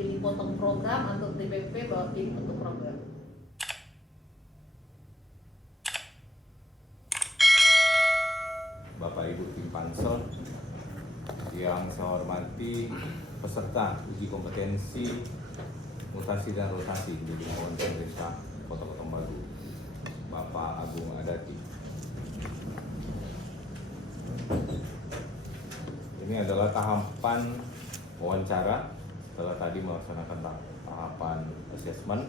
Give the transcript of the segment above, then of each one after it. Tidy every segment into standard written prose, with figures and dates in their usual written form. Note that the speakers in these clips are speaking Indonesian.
pilih potong program atau DPP bahwa pilih potong program. Bapak Ibu tim Pansel yang saya hormati, peserta uji kompetensi mutasi dan rotasi di lingkungan pemerintah Kota Pekanbaru, Bapak Agung Adati. Ini adalah tahapan wawancara setelah tadi melaksanakan tahapan assessment,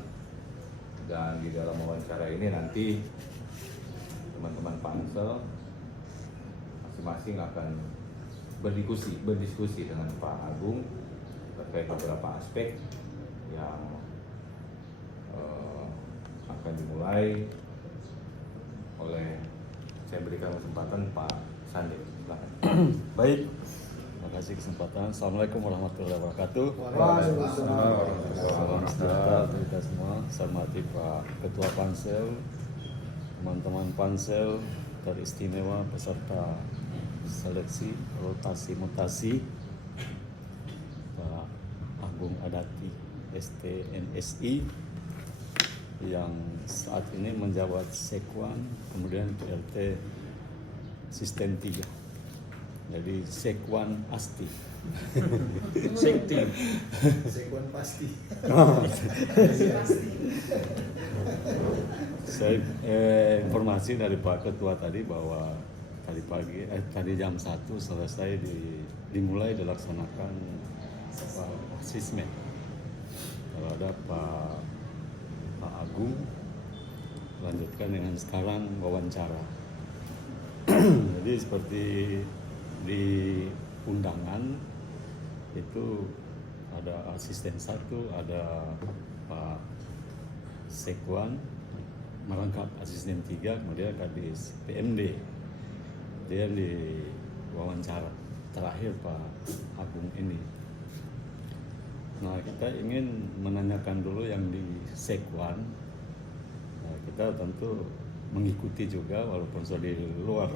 dan di dalam wawancara ini nanti teman-teman Pansel masing-masing akan berdiskusi dengan Pak Agung terkait beberapa aspek yang akan dimulai oleh, saya berikan kesempatan Pak Sandi. Silakan. Baik, terima kasih kesempatan. Assalamualaikum warahmatullahi wabarakatuh. Salam sejahtera untuk kita semua. Saya hormati Pak Ketua Pansel, teman-teman Pansel teristimewa peserta seleksi rotasi mutasi, Pak Agung Adati STNSI yang saat ini menjabat Sekwan, kemudian PLT Sistem 3. Jadi Sekwan Asti. Sekti. Sekwan pasti. Saya informasi dari Pak Ketua tadi bahwa tadi jam 1 selesai dimulai dilaksanakan asesmen. Kalau ada Pak Agung, lanjutkan dengan sekarang wawancara. Jadi seperti di undangan itu ada asisten 1, ada Pak Sekwan merangkap asisten 3, kemudian Kadis PMD, dia di wawancara terakhir Pak Agung ini. Nah, kita ingin menanyakan dulu yang di Sekwan. Nah, kita tentu mengikuti juga walaupun sudah di luar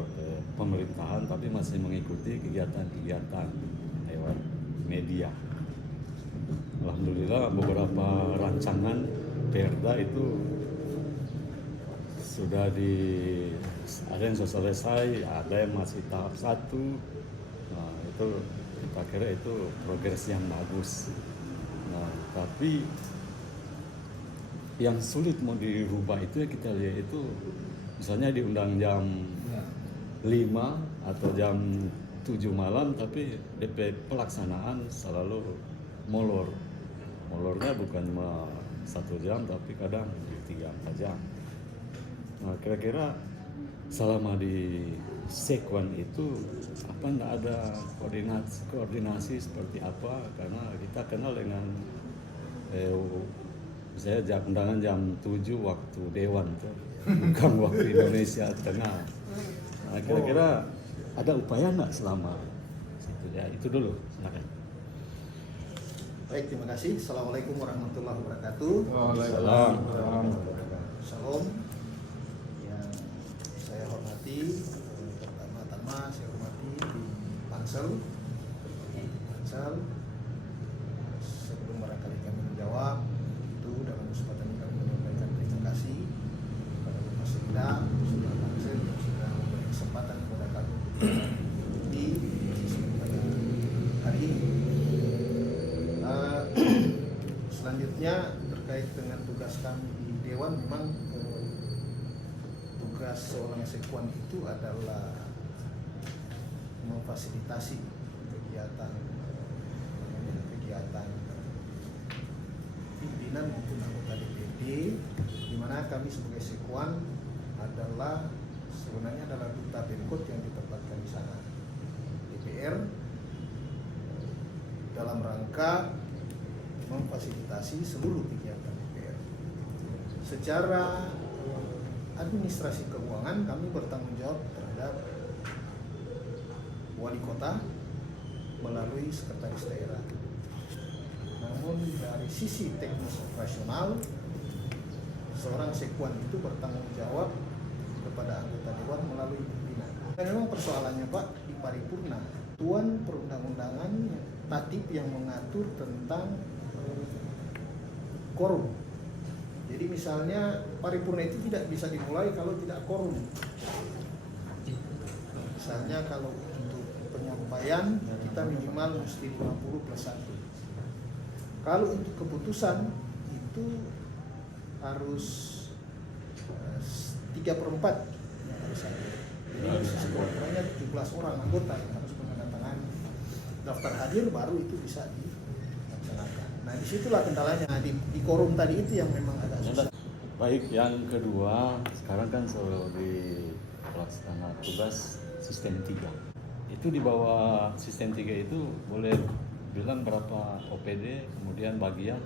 pemerintahan, tapi masih mengikuti kegiatan-kegiatan lewat media. Alhamdulillah beberapa rancangan Perda itu sudah ada yang sudah selesai, ada yang masih tahap 1. Nah, itu kita kira itu progres yang bagus. Nah, tapi yang sulit mau dirubah itu ya kita lihat itu misalnya diundang jam 5 atau jam 7 malam, tapi DP pelaksanaan selalu molor. Molornya bukan cuma 1 jam, tapi kadang 3-4 jam. Nah, kira-kira selama di Sekwan itu apa enggak ada koordinasi seperti apa, karena kita kenal dengan misalnya undangan jam 7 waktu Dewan itu bukan waktu Indonesia Tengah. Nah, kira-kira ada upaya enggak selama itu ya? Itu dulu, silakan. Baik, terima kasih. Assalamualaikum warahmatullahi wabarakatuh. Waalaikumsalam. Salam. Yang saya hormati, pertama-tama saya hormati di Pansel. Sebelum barangkali kami menjawab itu, dalam kesempatan ini kami menyampaikan terima kasih kepada Bapak Sekda, sudah Pansel yang sudah memberi kesempatan kepada kami di pada hari ini. Selanjutnya terkait dengan tugas kami di Dewan, memang tugas seorang Sekwan itu adalah memfasilitasi kegiatan pimpinan maupun anggota DPD, di mana kami sebagai Sekwan sebenarnya adalah duta Pemkot yang ditempatkan di sana, DPR, dalam rangka memfasilitasi seluruh kegiatan DPR. Secara administrasi keuangan kami bertanggung jawab terhadap wali kota melalui sekretaris daerah. Namun dari sisi teknis operasional, seorang Sekwan itu bertanggung jawab kepada anggota dewan melalui pimpinan. Dan memang persoalannya Pak, di paripurna tuan perundang-undangan tatib yang mengatur tentang quorum. Jadi misalnya paripurna itu tidak bisa dimulai kalau tidak quorum. Misalnya kalau untuk penyampaian kita minimal mesti 50 plus 1. Kalau untuk keputusan itu harus 3/4 yang harus ada. Jadi sekurang-kurangnya 17 orang anggota yang harus menandatangani daftar hadir, baru itu bisa dilaksanakan. Nah disitulah kendalanya di quorum tadi itu yang memang agak susah. Baik, yang kedua sekarang kan selalu di pelaksana tugas sistem 3. Itu di bawah sistem 3 itu boleh bilang berapa OPD, kemudian bagian?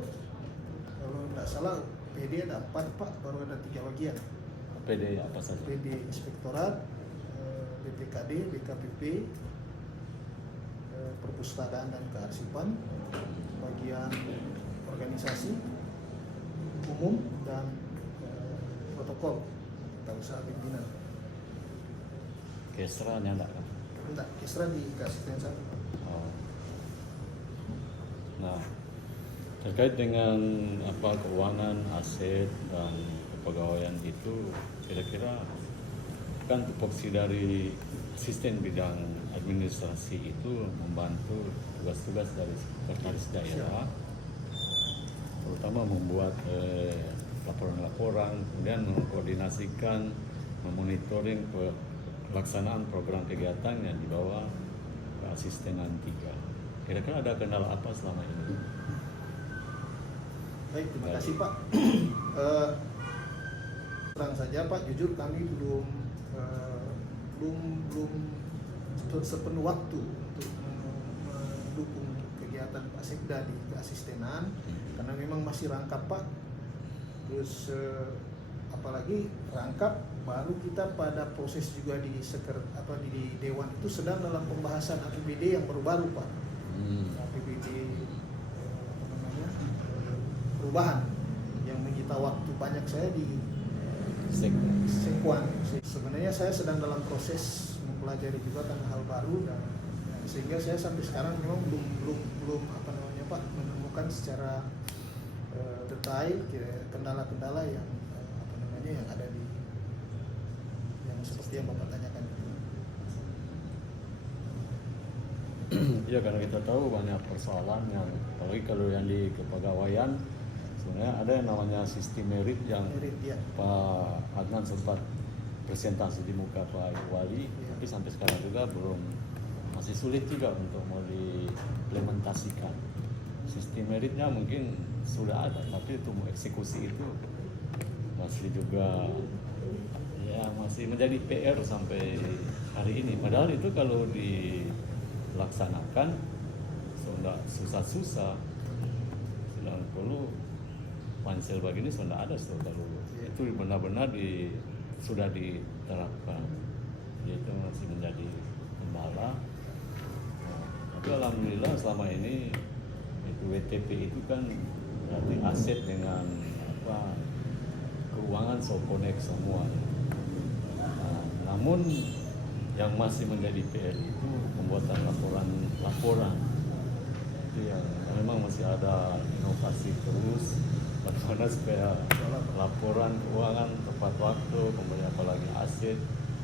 Kalau tidak salah OPD ada 4 Pak, baru ada 3 bagian. OPD apa saja? OPD Inspektorat, BPKD, BKPP, Perpustakaan dan Kearsipan, bagian organisasi umum dan protokol tata usaha pimpinan. Kesra nyanda kan? Enggak, Kesra dikasih yang satu. Oh. Nah, terkait dengan apa keuangan, aset dan kepegawaian itu, kira-kira kan tupoksi dari asisten bidang administrasi itu membantu tugas-tugas dari sekretaris daerah, terutama membuat laporan-laporan, kemudian mengkoordinasikan, memonitoring pelaksanaan program kegiatan yang dibawa keasistenan 3. Kira-kira ada kendala apa selama ini? Baik, terima kasih Pak. Terang saja Pak, jujur kami belum sepenuh waktu untuk mendukung kegiatan Pak Sekda di keasistenan karena memang masih rangkap Pak. Terus apalagi rangkap, baru kita pada proses juga di Dewan itu sedang dalam pembahasan APBD yang baru-baru Pak. APBD perubahan yang menyita waktu banyak saya di Sekuan. Sebenarnya saya sedang dalam proses mempelajari juga kan hal baru dan sehingga saya sampai sekarang memang belum Pak menemukan secara detail kendala-kendala yang yang ada di yang seperti yang Bapak tanyakan itu. Ya, karena kita tahu banyak persoalan yang apalagi kalau yang di kepegawaian sebenarnya ada yang namanya sistem merit yang ya. Pak Adnan sempat presentasi di muka Pak Wali, tapi sampai sekarang juga masih sulit juga untuk mau diimplementasikan. Sistem meritnya mungkin sudah ada, tapi itu mau eksekusi itu masih juga ya masih menjadi PR sampai hari ini. Padahal itu kalau dilaksanakan sudah susah-susah, sudah perlu pansel begini sudah ada kalau itu benar-benar sudah diterapkan, itu masih menjadi kendala. Tapi alhamdulillah selama ini itu WTP itu kan berarti aset dengan keuangan so connect semua. Namun yang masih menjadi PR itu pembuatan laporan itu yang memang masih ada inovasi terus. Bagaimana supaya laporan keuangan tepat waktu, kemudian apalagi aset,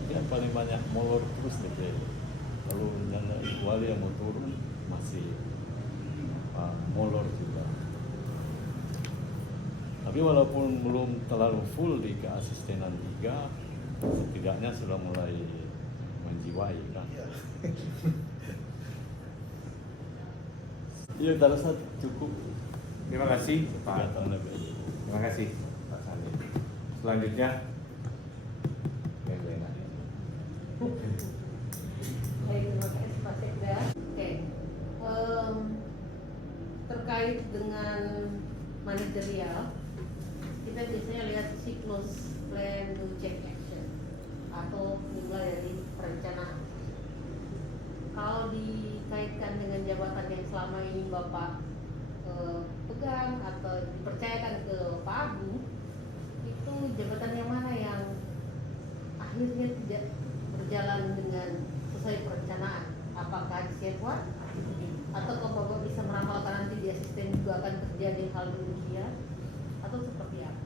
yang paling banyak molor terus gitu. Lalu dana wali yang mau turun masih molor juga. Tapi walaupun belum terlalu full di keasistenan 3, setidaknya sudah mulai menjiwai kan. Iya, terasa cukup. Terima kasih Pak. Terima Terima kasih Pak Sandi. Selanjutnya, Baik, terima kasih Pak Sekda. Oke, terkait dengan manajerial, kita biasanya lihat siklus plan to check action atau mulai dari perencanaan. Kalau dikaitkan dengan jabatan yang selama ini Bapak pegang atau dipercayakan ke Pak Agung, itu jabatan yang mana yang akhirnya tidak berjalan dengan sesuai perencanaan? Apakah di Sekuat atau kalau Bapak bisa meramalkan nanti di asisten juga akan terjadi hal demikian? atau seperti apa?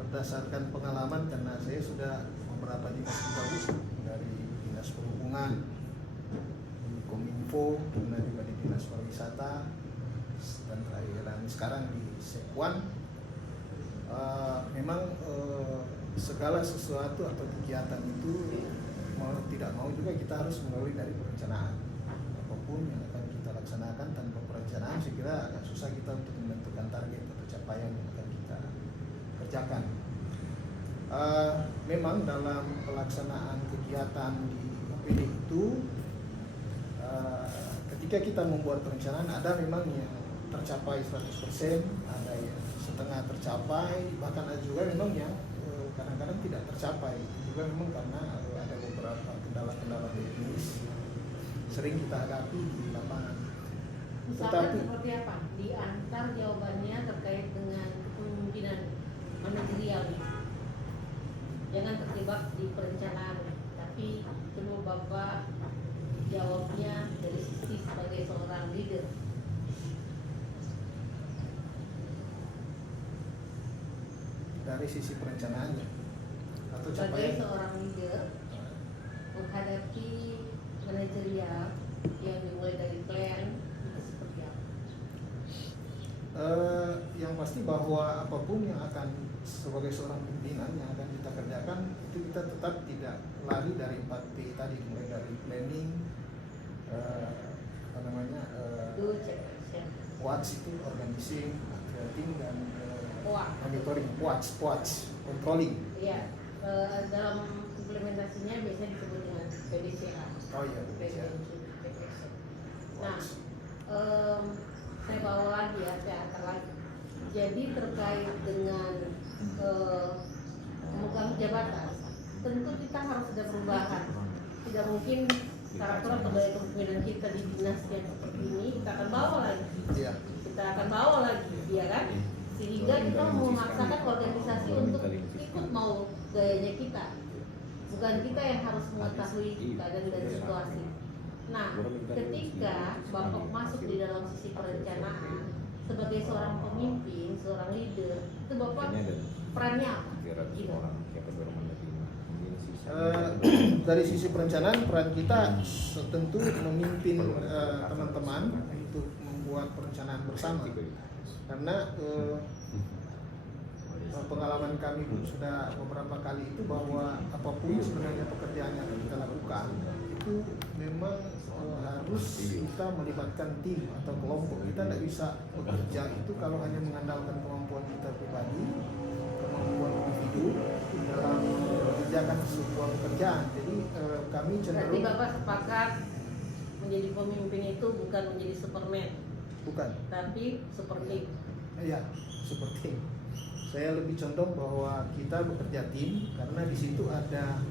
Berdasarkan pengalaman, karena saya sudah beberapa dinas juga dari dinas perhubungan, di Kominfo, kemudian juga di dinas pariwisata, dan terakhir dan sekarang di Sekwan. Memang segala sesuatu atau kegiatan itu mau tidak mau juga kita harus melalui dari perencanaan. Apapun yang akan kita laksanakan tanpa perencanaan, saya kira agak susah kita untuk menentukan target atau capaian yang akan kita kerjakan. Memang dalam pelaksanaan kegiatan di OPD itu, ketika kita membuat perencanaan, ada memang yang tercapai 100%, ada yang setengah tercapai, bahkan ada juga memang yang kadang-kadang tidak tercapai. Itu juga memang karena ada beberapa kendala-kendala teknis sering kita hadapi di lapangan. Misalkan seperti apa? Diantar jawabannya terkait dengan kepemimpinan manajerial. Jangan terjebak di perencanaan, tapi coba Bapak jawabnya dari sisi sebagai seorang leader. Dari sisi perencanaannya atau Sebagai capaian. seorang leader menghadapi manajerial yang dimulai dari plan itu seperti apa? Yang pasti bahwa apapun yang akan sebagai seorang pimpinan yang akan kita kerjakan, itu kita tetap tidak lari dari 4P tadi, mulai dari planning, Do check action. watch itu organizing, creating, dan Wah. monitoring, watch, controlling. Iya, dalam implementasinya biasanya disebut dengan PDCA. Oh iya, PDCA. Nah, saya bawa lagi ya, saya antar lagi. Jadi terkait dengan memegang jabatan, tentu kita harus ada perubahan. Tidak mungkin karakter atau gaya kepemimpinan kita di dinas yang seperti ini kita akan bawa lagi. Iya. Kita akan bawa lagi, ya kan? Sehingga kita memaksakan organisasi untuk ikut mau gayanya kita, bukan kita yang harus mengetahui keadaan dan situasi. Nah, ketika Bapak masuk di dalam sisi perencanaan sebagai seorang pemimpin, seorang leader, itu Bapak perannya apa? Gimana? Dari sisi perencanaan, peran kita tentu memimpin teman-teman untuk membuat perencanaan bersama. Karena pengalaman kami pun sudah beberapa kali itu bahwa apapun sebenarnya pekerjaan yang kita lakukan itu memang harus kita melibatkan tim atau kelompok. Kita tidak bisa bekerja itu kalau hanya mengandalkan kemampuan kita pribadi, kemampuan individu dalam mengerjakan sebuah pekerjaan. Jadi kami Berarti cenderung Bapak sepakat menjadi pemimpin itu bukan menjadi Superman, bukan. tapi seperti Ya, seperti saya lebih condong bahwa kita bekerja tim karena di situ ada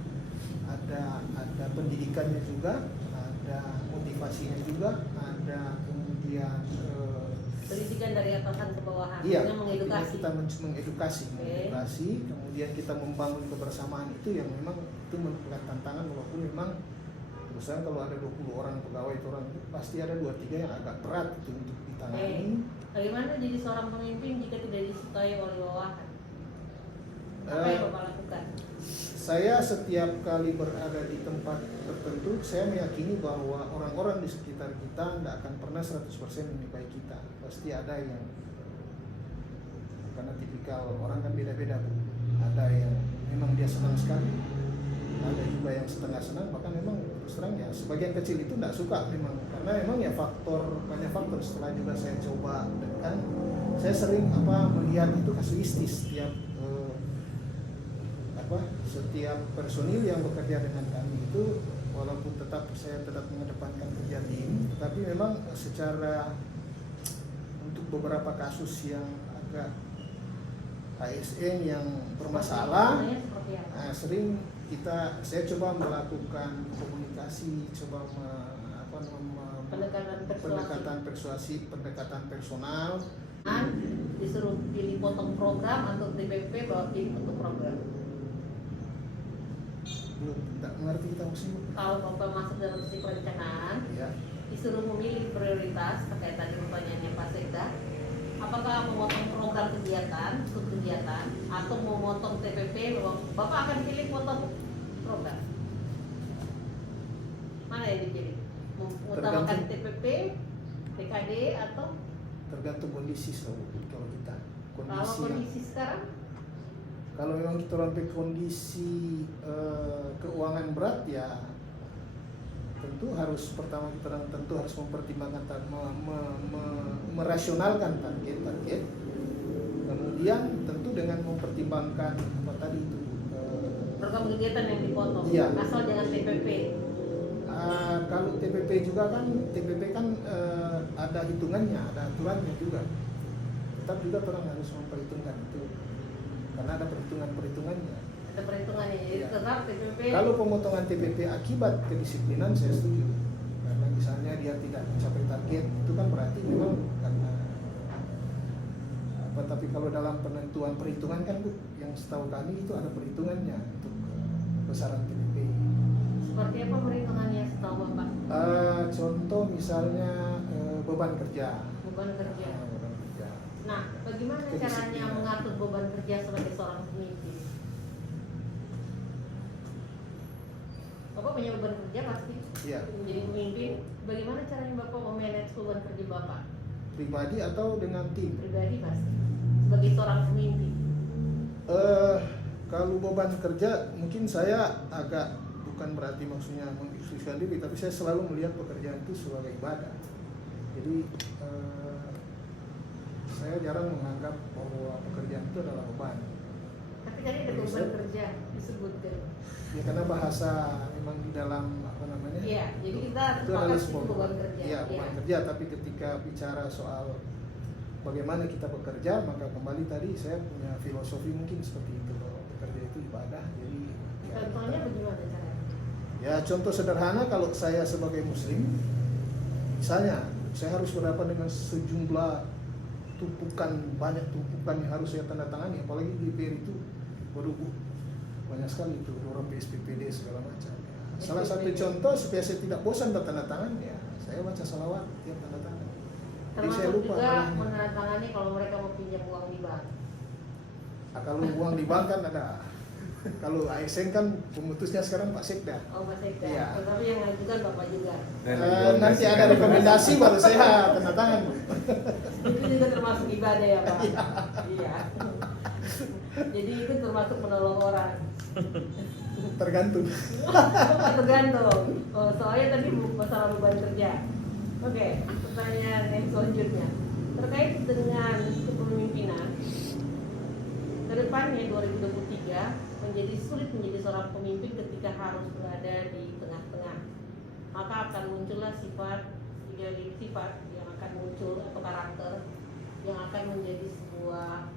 pendidikannya juga, ada motivasinya juga, ada kemudian pendidikan dari atasan ke bawahan, iya, dengan mengedukasi. kita mengedukasi, kemudian kita membangun kebersamaan itu yang memang itu merupakan tantangan, walaupun memang perusahaan kalau ada 20 orang pegawai itu orang pasti ada 2-3 yang agak berat itu untuk ditangani. Bagaimana jadi seorang pemimpin jika tidak disukai oleh bawahan? Apa yang Bapak lakukan? Saya setiap kali berada di tempat tertentu, saya meyakini bahwa orang-orang di sekitar kita tidak akan pernah 100% menyukai kita. Pasti ada yang, karena tipikal orang kan beda-beda, Bu. Ada yang memang dia senang sekali, ada juga yang setengah senang, bahkan memang terus terang ya sebagian kecil itu tidak suka memang, karena memang ya banyak faktor. Setelah juga saya coba kan, saya sering melihat itu kasuistis setiap personil yang bekerja dengan kami itu, walaupun saya tetap mengedepankan kerja tim, tapi memang secara untuk beberapa kasus yang agak ASN yang bermasalah, sering saya coba melakukan komunikasi, coba pendekatan persuasi, pendekatan personal. Disuruh pilih potong program atau DPP bahwa pilih potong program. Belum, tidak mengerti kita maksudnya. Kalau Bapak masuk dalam sisi perencanaan, Ya. disuruh memilih prioritas terkait tadi pertanyaannya Pak Sekda, apakah memotong program kegiatan untuk kegiatan atau memotong TPP? Bapak akan pilih potong program. Mana yang dipilih? Mengutamakan TPP, TKD atau tergantung kondisi kalau kita kalau kondisi sekarang? Kalau memang kita sampai kondisi keuangan berat ya tentu harus pertama kita tentu harus mempertimbangkan merasionalkan target. Kemudian tentu dengan mempertimbangkan apa tadi itu program kegiatan yang dipotong. Iya. Asal jangan TPP. Kalau TPP juga kan ada hitungannya, ada aturannya juga. Tetap juga orang harus memperhitungkan itu karena ada perhitungannya. Ada perhitungannya, jadi Iya. tetap TPP. Kalau pemotongan TPP akibat kedisiplinan saya setuju. Karena misalnya dia tidak mencapai target itu kan berarti memang karena apa? Tapi kalau dalam penentuan perhitungan kan Bu, yang setahu kami itu ada perhitungannya untuk besaran TPP. Seperti apa perhitungannya setahu Bapak? Contoh misalnya beban kerja. Beban kerja. Beban kerja. Nah, bagaimana caranya Kedisiplinan. mengatur beban kerja sebagai seorang pemimpin? Bapak punya beban kerja pasti. Iya. Menjadi pemimpin, bagaimana caranya Bapak memanage beban kerja Bapak? Pribadi atau dengan tim? Pribadi pasti. Sebagai seorang pemimpin. Kalau beban kerja mungkin saya agak bukan berarti maksudnya mengeksklusifkan diri, tapi saya selalu melihat pekerjaan itu sebagai ibadah. Jadi saya jarang menganggap bahwa pekerjaan itu adalah beban. Tapi tadi ada beban kerja disebutkan. Ya karena bahasa memang di dalam apa namanya? Iya, jadi kita itu adalah sepakat sebuah beban kerja. Iya, beban kerja. Tapi ketika bicara soal bagaimana kita bekerja, maka kembali tadi saya punya filosofi mungkin seperti itu bahwa bekerja itu ibadah. Jadi ya, Contohnya bagaimana caranya? ya contoh sederhana kalau saya sebagai muslim, misalnya saya harus berhadapan dengan sejumlah banyak tumpukan yang harus saya tanda tangani, apalagi di DPR itu banyak sekali itu orang PSPPD segala macam. Ya. Salah satu contoh supaya saya tidak bosan bertanda tangan ya saya baca salawat tiap tanda tangan. Jadi saya Termasuk lupa juga namanya. menandatangani kalau mereka mau pinjam uang di bank. Kalau uang di bank kan ada. Kalau ASN kan pemutusnya sekarang Pak Sekda. Oh, Mas Eka. Iya. Tapi yang ngajukan Bapak juga. Nanti ada rekomendasi baru saya tanda tangan. Itu juga termasuk ibadah ya Pak? Iya. Jadi itu termasuk menolong orang. Tergantung. Tergantung. Oh, soalnya tadi masalah beban kerja. Oke, pertanyaan yang selanjutnya terkait dengan kepemimpinan. Kedepannya 2023 menjadi sulit menjadi seorang pemimpin ketika harus berada di tengah-tengah. Maka akan muncullah sifat yang akan muncul atau karakter yang akan menjadi sebuah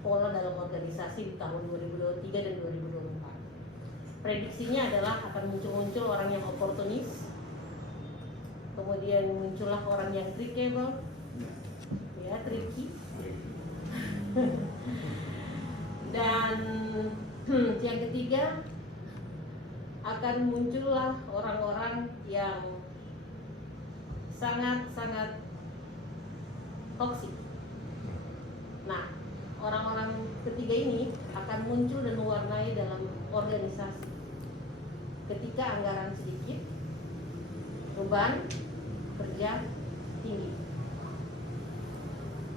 pola dalam organisasi di tahun 2023 dan 2024. Prediksinya adalah akan muncul orang yang oportunis, kemudian muncullah orang yang trickable, ya tricky, dan yang ketiga akan muncullah orang-orang yang sangat-sangat toksik. Nah, orang-orang ketiga ini akan muncul dan mewarnai dalam organisasi. Ketika anggaran sedikit, beban kerja tinggi.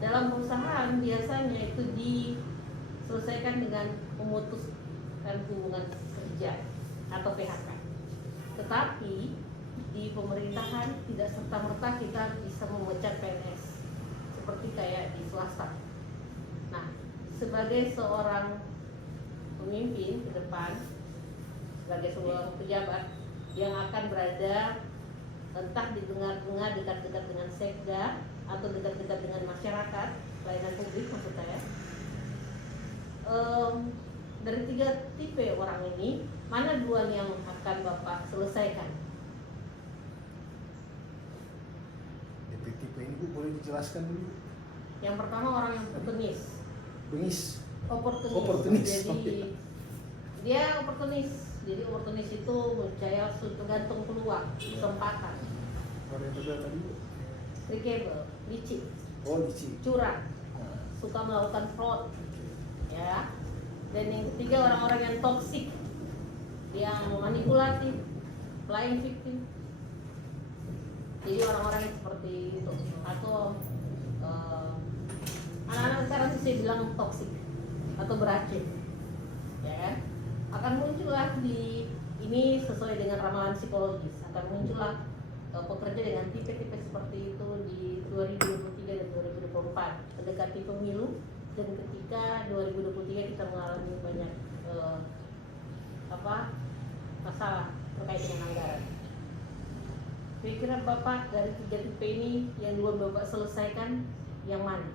Dalam perusahaan biasanya itu diselesaikan dengan memutuskan hubungan kerja atau PHK. Tetapi di pemerintahan tidak serta-merta kita bisa memecat PNS seperti kayak di swasta. Nah, sebagai seorang pemimpin ke depan, sebagai seorang pejabat yang akan berada entah di tengah-tengah dekat-dekat dengan sekda atau dekat-dekat dengan masyarakat, pelayanan publik maksud saya. Dari 3 tipe orang ini, mana 2 yang akan Bapak selesaikan? Tipe ini Bu boleh dijelaskan dulu? Yang pertama orang yang oportunis. Oportunis. Jadi dia oportunis. Jadi oportunis itu percaya tergantung peluang, kesempatan. Varian kedua tadi, Trickable, licik, oh licik. curang, Nah, suka melakukan fraud, ya. Dan yang ketiga orang-orang yang toksik, yang manipulatif, playing victim. Jadi orang-orang yang seperti itu, atau anak-anak sekarang sih saya bilang toksik atau beracun, ya kan? Akan muncullah di ini sesuai dengan ramalan psikologis, akan muncullah pekerja dengan tipe-tipe seperti itu di 2023 dan 2024 mendekati pemilu, dan ketika 2023 kita mengalami banyak masalah terkait dengan anggaran. Pikiran Bapak dari 3 tipe ini yang dua Bapak selesaikan yang mana?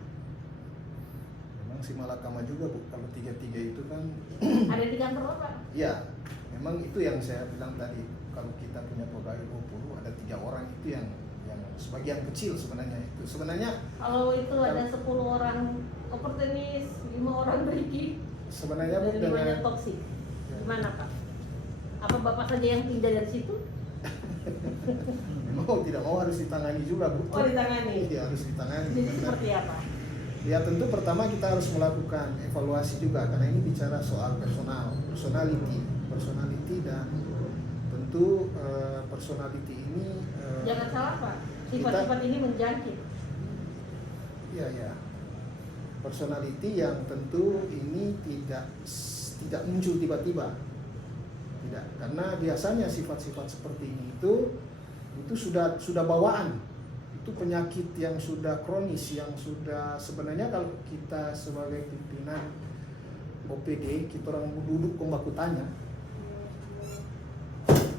memang si malakama juga Bu, kalau tiga-tiga itu kan Ada di kantor Bapak? ya, memang itu yang saya bilang tadi, kalau kita punya pegawai 20 ada 3 orang itu yang sebagian kecil sebenarnya itu. Sebenarnya Kalau itu ada 10 orang oportunis, 5 orang beriki, sebenarnya Bu, dari 5-nya toksik, gimana Pak? Apa Bapak saja yang pindah dari situ? mau tidak mau harus ditangani juga Bu. Oh, ditangani? Iya, harus ditangani. Jadi Karena- seperti apa? Ya tentu pertama kita harus melakukan evaluasi juga, karena ini bicara soal personality dan tentu personality ini Jangan salah Pak, sifat-sifat ini menjangkit. ya personality yang tentu ini tidak muncul tiba-tiba, tidak, karena biasanya sifat-sifat seperti ini itu sudah bawaan. Itu penyakit yang sudah kronis, yang sudah sebenarnya kalau kita sebagai pimpinan OPD, kita orang duduk baku tanya,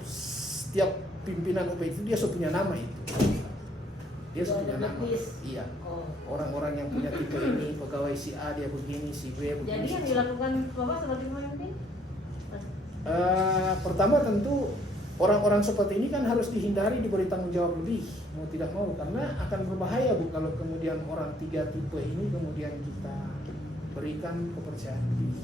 setiap pimpinan OPD itu dia sudah punya nama itu, dia sudah punya nama. Iya, Oh. orang-orang yang punya tipe ini, pegawai si A dia begini, si B begini. Jadi yang si C. dilakukan Bapak sebagai pemimpin? Pertama tentu orang-orang seperti ini kan harus dihindari, diberi tanggung jawab lebih, mau tidak mau, karena akan berbahaya Bu kalau kemudian orang 3 tipe ini kemudian kita berikan kepercayaan lebih.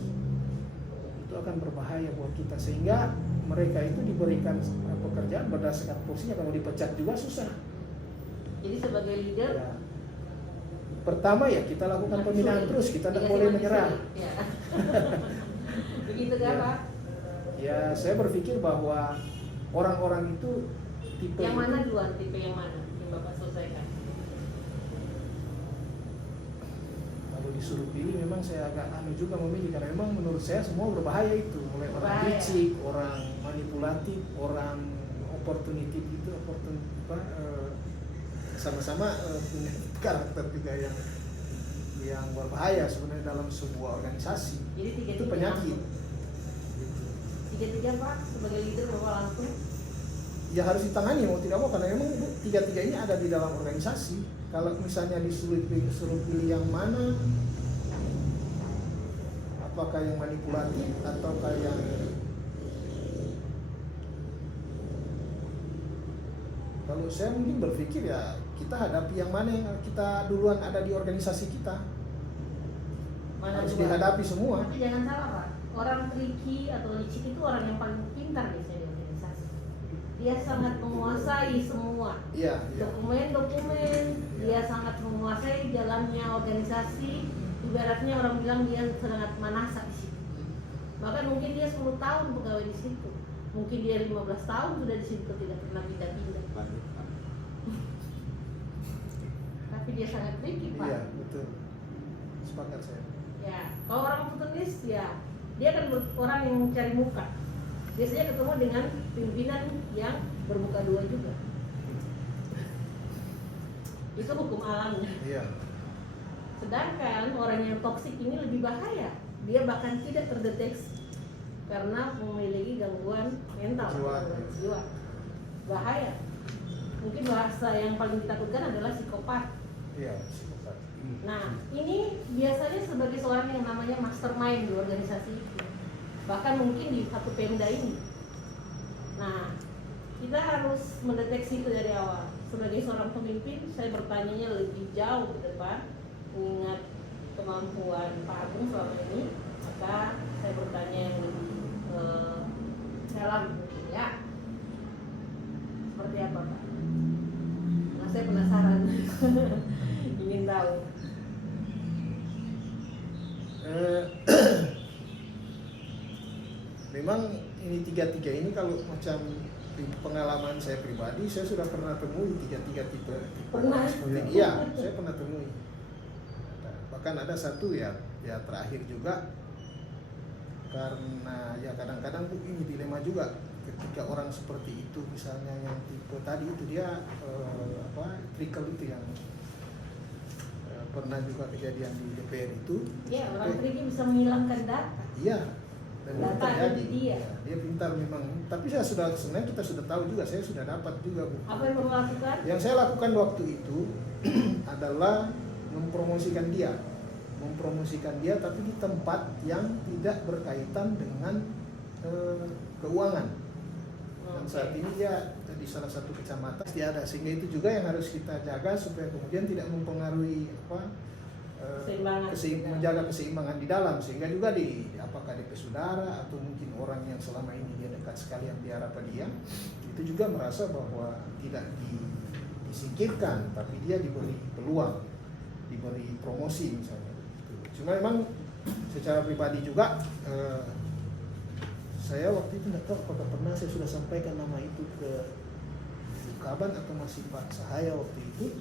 Itu akan berbahaya buat kita, sehingga mereka itu diberikan pekerjaan berdasarkan posisinya, kalau dipecat juga susah. Jadi sebagai leader, Ya. Pertama ya kita lakukan pembinaan terus, kita tidak boleh menyerah. Ya. Begitu kan Ya. Pak? Ya saya berpikir bahwa orang-orang itu tipe Yang mana itu, duluan, tipe yang mana yang Bapak selesaikan? kalau disuruh pilih memang saya agak juga memilih, karena memang menurut saya semua berbahaya itu, mulai orang Berbahaya. licik, orang manipulatif, orang opportunity itu sama-sama punya karakter juga yang berbahaya sebenarnya dalam sebuah organisasi. Jadi Itu tiga-tiga penyakit. langsung. Tiga-tiga Pak sebagai leader Bapak langsung. Ya harus ditangani mau tidak mau, karena memang Bu, tiga-tiga ini ada di dalam organisasi. Kalau misalnya disuruh pilih yang mana, apakah yang manipulatif ataukah yang kalau saya mungkin berpikir ya kita hadapi yang mana yang kita duluan ada di organisasi kita. Mana Harus duluan? dihadapi semua. Tapi jangan salah Pak, orang tricky atau licik itu orang yang paling pintar biasanya di organisasi. Dia sangat menguasai semua Iya, iya. dokumen-dokumen, dia sangat menguasai jalannya organisasi. Ibaratnya orang bilang dia sangat manasa di situ. Bahkan mungkin dia 10 tahun pegawai di situ, mungkin dia 15 tahun sudah di situ, tidak pernah pindah-pindah. Tapi dia sangat tricky Pak. Iya, betul. Sepakat saya. Ya, kalau orang oportunis ya dia akan orang yang mencari muka. Biasanya ketemu dengan pimpinan yang bermuka dua juga. Itu hukum alamnya. Iya. Sedangkan orang yang toksik ini lebih bahaya. Dia bahkan tidak terdeteksi karena memiliki gangguan mental, gangguan jiwa. Bahaya. Mungkin bahasa yang paling ditakutkan adalah psikopat. Iya, psikopat. Nah, ini biasanya sebagai seorang yang namanya mastermind di organisasi itu. Bahkan mungkin di satu Pemda ini. Nah, kita harus mendeteksi itu dari awal. Sebagai seorang pemimpin, saya bertanyanya lebih jauh ke depan, mengingat kemampuan Pak Agung selama ini, maka saya bertanya yang lebih dalam, ya. Seperti apa Pak? saya penasaran. Ingin tahu. Memang ini tiga-tiga ini kalau macam di pengalaman saya pribadi, saya sudah pernah temui tiga-tiga tipe. Pernah? Seperti ini. Iya, saya pernah temui. Bahkan ada satu ya terakhir juga, karena ya kadang-kadang tuh ini dilema juga ketika orang seperti itu, misalnya yang tipe tadi itu dia trickle itu yang pernah juga kejadian di DPR itu. Ya, orang tricky bisa menghilangkan data. Iya. Dan itu Data terjadi. dia. Ya, dia pintar memang. Tapi sebenarnya kita sudah tahu juga, saya sudah dapat juga Bu. Apa yang perlu lakukan? Yang saya lakukan waktu itu adalah mempromosikan dia tapi di tempat yang tidak berkaitan dengan keuangan. Dan saat ini dia di salah satu kecamatan dia ada, sehingga itu juga yang harus kita jaga supaya kemudian tidak mempengaruhi menjaga keseimbangan di dalam, sehingga juga di apakah DP saudara atau mungkin orang yang selama ini dia dekat sekali yang diharapkan dia itu juga merasa bahwa tidak disingkirkan, tapi dia diberi peluang, diberi promosi misalnya. Cuma memang secara pribadi juga saya waktu itu tidak tahu apakah pernah saya sudah sampaikan nama itu ke Kaban atau masih Pak Sahaya waktu itu.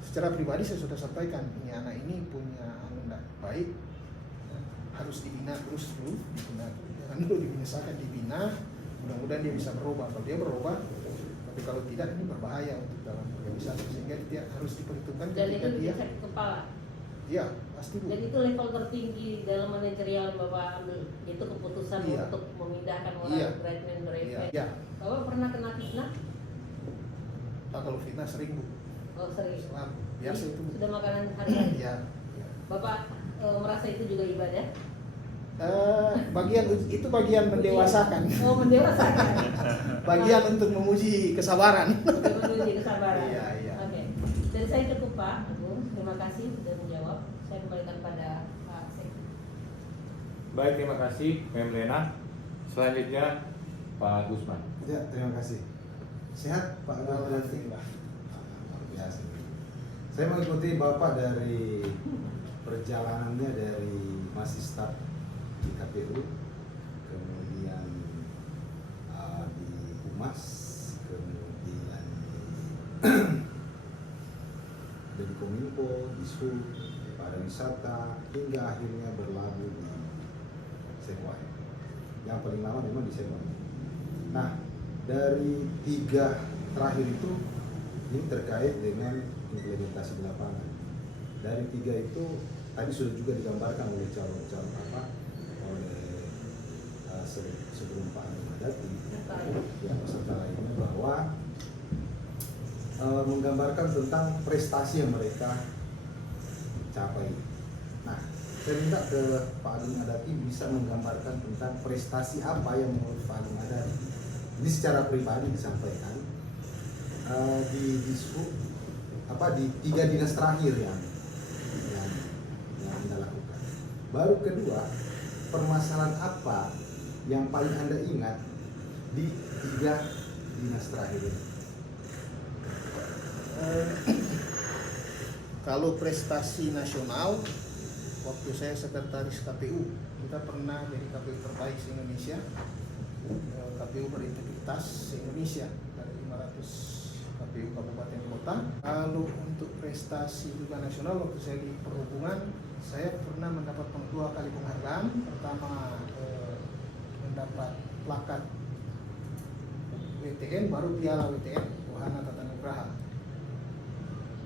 Secara pribadi saya sudah sampaikan, ini anak ini punya anak baik, harus dibina terus dulu, jangan dulu dibinasakan, dibina, mudah-mudahan dia bisa berubah. Kalau dia berubah, tapi kalau tidak ini berbahaya untuk dalam organisasi, sehingga dia harus diperhitungkan Dan ketika itu dia. sakit kepala. Iya, pasti Bu. Dan itu level tertinggi dalam manajerial yang Bapak ambil, itu keputusan Iya. untuk memindahkan orang Iya. Bright Man Iya. Brave. Iya. Bapak pernah kena fitnah? Kalau fitnah sering Bu. Oh serius. Selalu. Biasa itu Bu. Sudah makanan hari-hari. Iya. Iya. Bapak merasa itu juga ibadah? Itu bagian mendewasakan. Oh mendewasakan. Bagian untuk menguji kesabaran. Sudah menuju kesabaran. Iya, iya. Oke. Dan saya cukup Pak Agung. Terima kasih sudah menjawab. Saya kembalikan pada Pak Sekti. Baik, terima kasih Mem Lena. Selanjutnya Pak Gusman. Ya, terima kasih. Sehat Pak Gubernur? Alhamdulillah. Luar biasa. Saya mengikuti Bapak dari perjalanannya dari masih staf di KPU, kemudian di Humas, kemudian di Kominfo, di SUB, di pariwisata, hingga akhirnya berlabuh di Sekwai. Yang paling lama memang di Sekwai. Nah, dari 3 terakhir itu ini terkait dengan implementasi di lapangan. Dari 3 itu tadi sudah juga digambarkan oleh calon oleh sebelum Pak Agung Madati yang peserta lainnya, bahwa menggambarkan tentang prestasi yang mereka capai. Nah, saya minta ke Pak Agung Madati bisa menggambarkan tentang prestasi apa yang menurut Pak Agung Madati ini secara pribadi disampaikan di di 3 dinas terakhir yang Anda lakukan. Baru kedua, permasalahan apa yang paling Anda ingat di 3 dinas terakhir ini? Kalau prestasi nasional, waktu saya sekretaris KPU, kita pernah jadi KPU terbaik se Indonesia, KPU berintegritas se Indonesia dari 500 KPU kabupaten kota. Lalu untuk prestasi juga nasional, waktu saya di perhubungan, saya pernah mendapat 2 kali penghargaan. Pertama mendapat plakat WTN, baru piala WTN Wahana Tata Nugraha.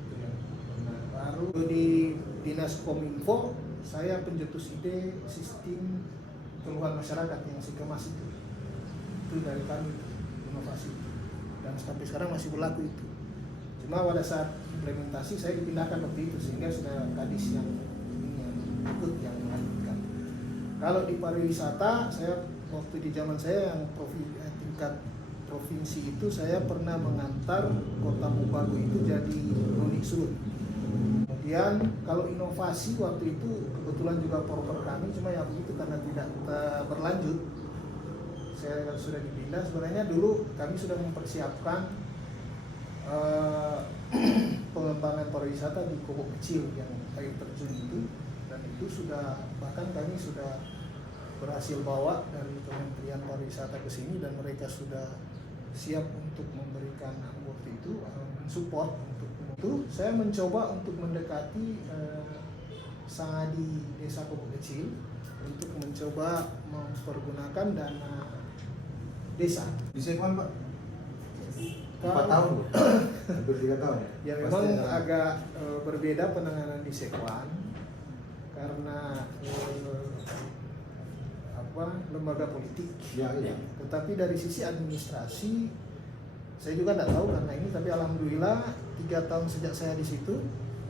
Itu yang pernah. Baru di Dinas Kominfo, saya pencetus ide sistem keluhan masyarakat yang Sikemas itu dari kami, inovasi, dan sampai sekarang masih berlaku itu. Cuma pada saat implementasi saya dipindahkan waktu itu, sehingga sudah kadis yang ikut yang melanjutkan. Kalau di pariwisata, saya waktu di zaman saya yang tingkat provinsi itu, saya pernah mengantar Kota Mobagu itu jadi unik surut. Kemudian kalau inovasi waktu itu kebetulan juga proker kami, cuma ya begitu karena tidak berlanjut. Saya sudah dipindah. Sebenarnya dulu kami sudah mempersiapkan pengembangan pariwisata di Kobok Kecil yang air terjun itu, dan itu sudah bahkan kami sudah berhasil bawa dari Kementerian Pariwisata ke sini dan mereka sudah siap untuk memberikan waktu itu support untuk itu. Saya mencoba untuk mendekati Sangadi Desa Kobok Kecil untuk mencoba mempergunakan dana desa. Di Sekwan Pak? 4 Kalau- tahun loh. Hampir 3 tahun. Ya Pasti memang ada- agak berbeda penanganan di Sekwan karena lembaga politik. Ya, iya. Tetapi dari sisi administrasi saya juga tidak tahu karena ini, tapi alhamdulillah 3 tahun sejak saya di situ,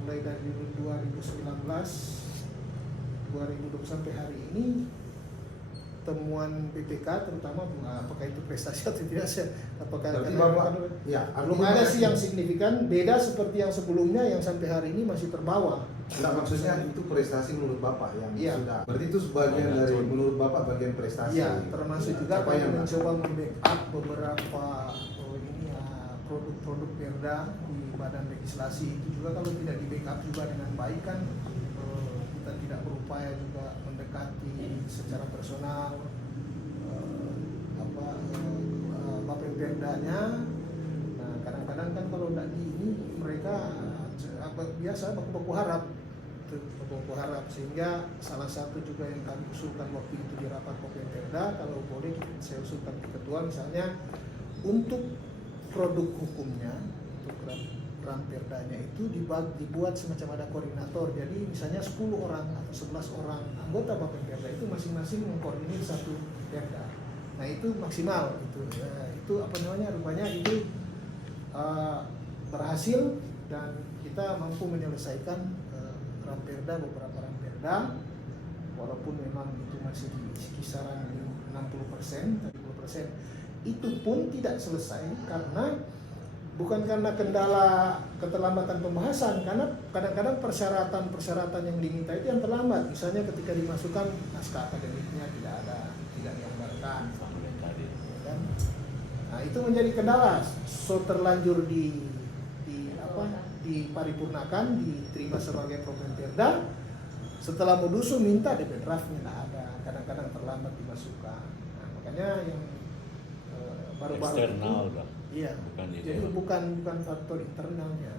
mulai dari 2019 2020 sampai hari ini, temuan BPK terutama apakah itu prestasi atau tidak, apakah Berarti Bapak, ya, belum artinya- ada sih yang signifikan beda seperti yang sebelumnya yang sampai hari ini masih terbawa. Enggak, maksudnya itu prestasi menurut Bapak yang Iya. sudah. Berarti itu sebagian dari menurut Bapak bagian prestasi. Iya, termasuk Ya, juga capaian, kami Pak. mencoba membackup beberapa produk-produk Perda di badan legislasi. Itu juga kalau tidak di backup juga dengan baik kan, kita tidak berupaya juga mendekati secara personal Bapak Perdanya. Nah, kadang-kadang kan kalau tidak di ini mereka biasa baku-baku harap. Baku harap, sehingga salah satu juga yang kami usulkan waktu itu di rapat Perda, kalau boleh saya usulkan ke ketua misalnya untuk produk hukumnya, untuk Ramperdanya itu dibuat semacam ada koordinator. Jadi misalnya 10 orang atau 11 orang anggota Bapemperda itu masing-masing mengkoordinir satu perda. Nah itu maksimal itu. Ya, itu rupanya itu berhasil dan kita mampu menyelesaikan beberapa Ramperda, walaupun memang itu masih di kisaran 60%, 70%. Itu pun tidak selesai karena bukan karena kendala keterlambatan pembahasan, karena kadang-kadang persyaratan yang diminta itu yang terlambat. Misalnya ketika dimasukkan naskah akademiknya tidak dianggarkan, kan? Nah itu menjadi kendala. So terlanjur diparipurnakan, diterima sebagai program Perda. Setelah Mudusu minta DP draftnya tidak ada, kadang-kadang terlambat dimasukkan. Nah, makanya yang baru-baru Eksternal itu, lah. iya. Bukan Jadi internal. bukan faktor internalnya.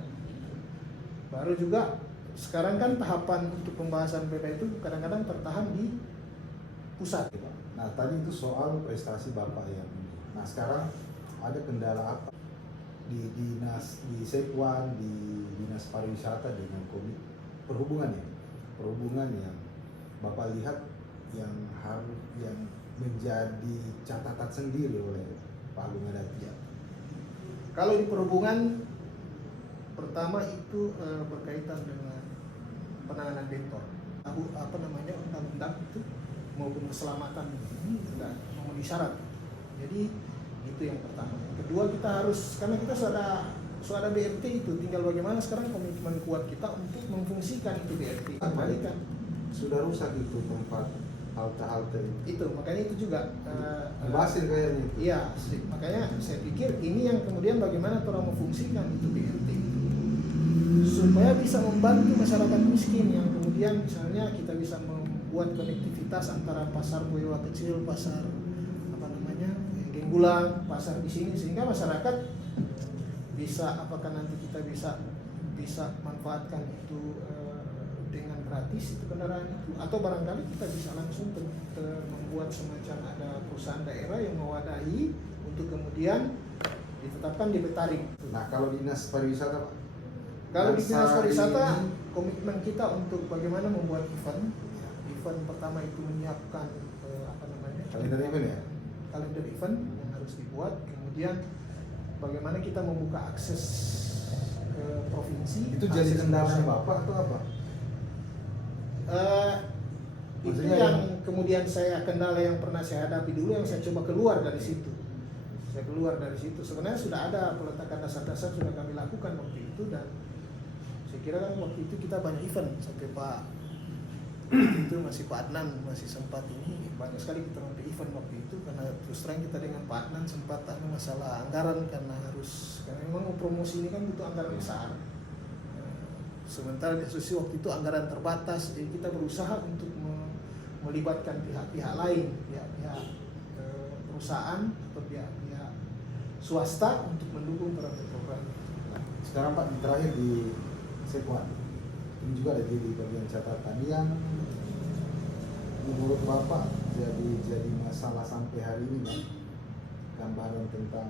Baru juga sekarang kan tahapan untuk pembahasan Perda itu kadang-kadang tertahan di pusat. Nah tadi itu soal prestasi Bapak yang ini. Nah sekarang ada kendala apa di Sekwan, di Dinas Pariwisata dengan perhubungan yang Bapak lihat yang menjadi catatan sendiri oleh Pak Agung Adati. Kalau di perhubungan, pertama itu berkaitan dengan penanganan bentor. Undang-undang itu maupun keselamatan ini sudah memenuhi syarat. Jadi itu yang pertama. Yang kedua kita harus, karena kita sudah BRT itu, tinggal bagaimana sekarang komitmen kuat kita untuk memfungsikan itu BRT. Kembalikan. Sudah rusak itu tempat halte-halte itu. Itu makanya itu juga. Basir kayaknya itu. Iya, makanya saya pikir ini yang kemudian bagaimana orang memfungsikan itu BRT itu supaya bisa membantu masyarakat miskin yang kemudian misalnya kita bisa membuat konektivitas antara pasar Boyowa Kecil, pasar Genggulang, pasar di sini, sehingga masyarakat bisa apakah nanti kita bisa manfaatkan itu dengan gratis itu kendaraan itu, atau barangkali kita bisa langsung membuat semacam ada perusahaan daerah yang mewadahi untuk kemudian ditetapkan di tarif. Nah kalau Dinas Pariwisata Pak? Kalau di Dinas Pariwisata ini- komitmen kita untuk bagaimana membuat event pertama itu menyiapkan Kalender event ya? kalender event yang harus dibuat, kemudian bagaimana kita membuka akses ke provinsi. Itu jadi akses kendalanya pusat. Bapak atau apa? Itu Maksudnya yang kemudian kendala yang pernah saya hadapi dulu, yang saya coba keluar dari situ. Sebenarnya sudah ada peletakan dasar-dasar sudah kami lakukan waktu itu, dan saya kira kan waktu itu kita banyak event sampai Pak itu masih Pak Adnan masih sempat ini banyak sekali kita sampai event waktu itu karena terus terang kita dengan Pak Adnan sempat ada masalah anggaran karena memang mau promosi ini kan butuh anggaran besar. Sementara di sisi waktu itu anggaran terbatas, jadi kita berusaha untuk melibatkan pihak-pihak lain, pihak-pihak perusahaan atau pihak-pihak swasta untuk mendukung program. Sekarang Pak terakhir di Sekwan, ini juga ada di bagian catatan yang menurut Bapak jadi masalah sampai hari ini kan, gambaran tentang